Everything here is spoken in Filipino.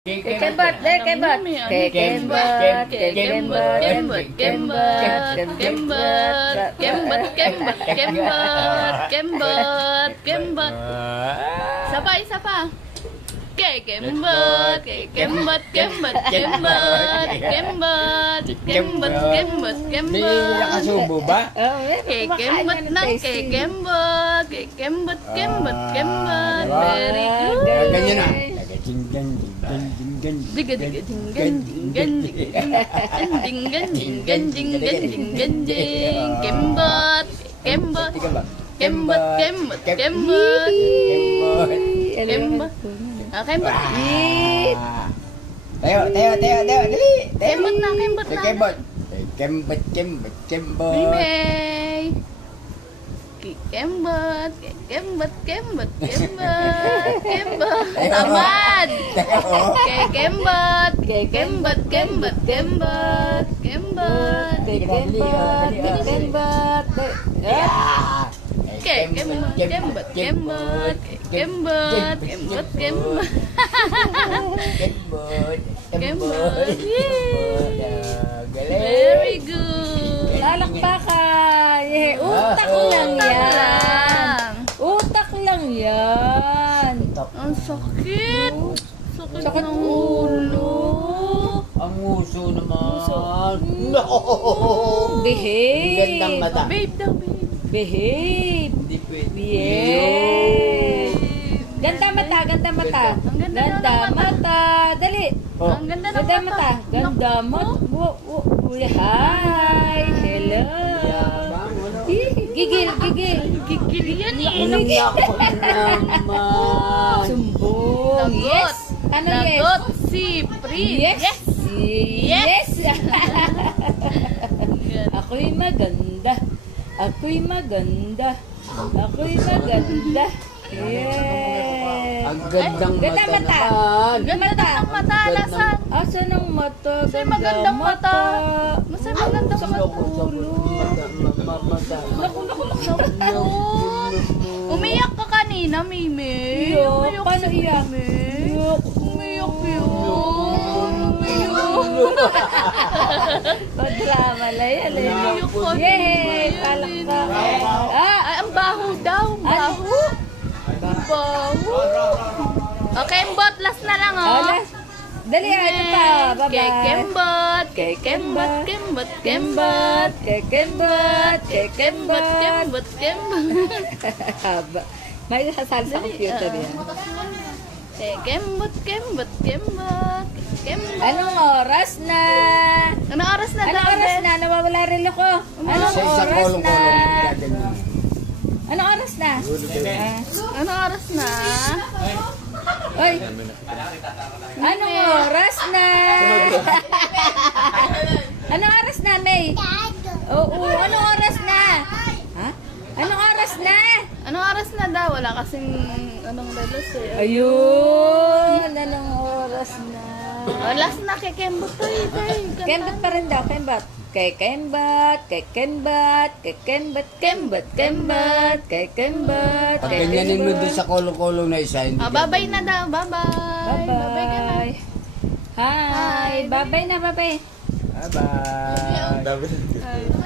Kekembot, kekembot, kekembot, kekembot, kembot, kembot, kembot, kembot, kembot, kembot, kembot, kembot. Isa pa. Kekembot, kekembot, kembot, kembot, kembot, kembot, kembot, kembot. May nakasubo ba? Kekembot ng kekembot, kekembot, kembot, kembot. Very good. Ganyan na. Diga diga dinggan dinggan dinggan dinggan dinggan dinggan ding kembot kembot kembot kembot kembot kembot kembot Tayo, dali. kembot na Kembot. Kembot. Bimay kembot kembot kembot kembot kembot tamad kembot kembot kembot kembot kembot kembot kembot kembot kembot kembot kembot kembot kembot very good Lalakpakan! Utak lang yan! Utak lang yan! ang sakit Sakit ng ulo Ang muso naman. Behave! Gandang mata. babe daw babe Behave! Hindi pwede. Behave! Ganda mata, ganda mata! Ang ganda Ganda daw ng mata. mata! Dali! ang ganda ng Ganda mata! Ganda mata! Hi! Hello! Gigil! Gigil! gigil yan eh Alam niya ako naman. Sumbong! Yes! Ano yes? lagot si Prince Yes! Yes! Ako'y maganda. Ako'y maganda. Ako'y maganda. Yeah. Ang gandang Ganda mata mata. naman. ganda ng mata nasan Asan ang mata? Masa'y magandang mata. Masa'y magandang mata. Umiyak ka kanina, Mimi. Iyak. Umiyak Paano si iyak? Mimi. Umiyak yun. Pag-drama na yan eh. Umiyak ka Yay! kanina. Palakpak. Ay, ang baho daw. Baho. Baho. Okay, bot. Last na lang, oh. Alas. Dali, ito pa. Bye-bye. Kekembot. Kekembot. Kembot. Kembot. Kekembot. Kembot. Kembot. Kembot. Haba. May nasasali sa computer yan. Kembot. Kembot. Kembot. Kembot. Anong oras na? Anong oras na Anong daw, oras Ben? na? Nawawala rin ako. Anong Sa isang oras na? kolong-kolong. Anong oras na? Anong oras na? Oy. Anong oras na? Anong oras na, May? Oo, anong oras na? Ha? Anong oras na? Anong oras na daw? Wala kasing anong relos eh. Ayun, anong oras na? Oh, last na kekembot tayo. Kembot pa rin daw, kembot. Kekembot, kekembot, kekembot, kembot, kembot, kekembot, Pag ganyanin mo doon sa kolong-kolong na isa, hindi Oh, bye-bye na daw. Bye-bye. Bye-bye ka na. Bye-bye. Hi, bye-bye na, bye-bye. Bye-bye. Ay.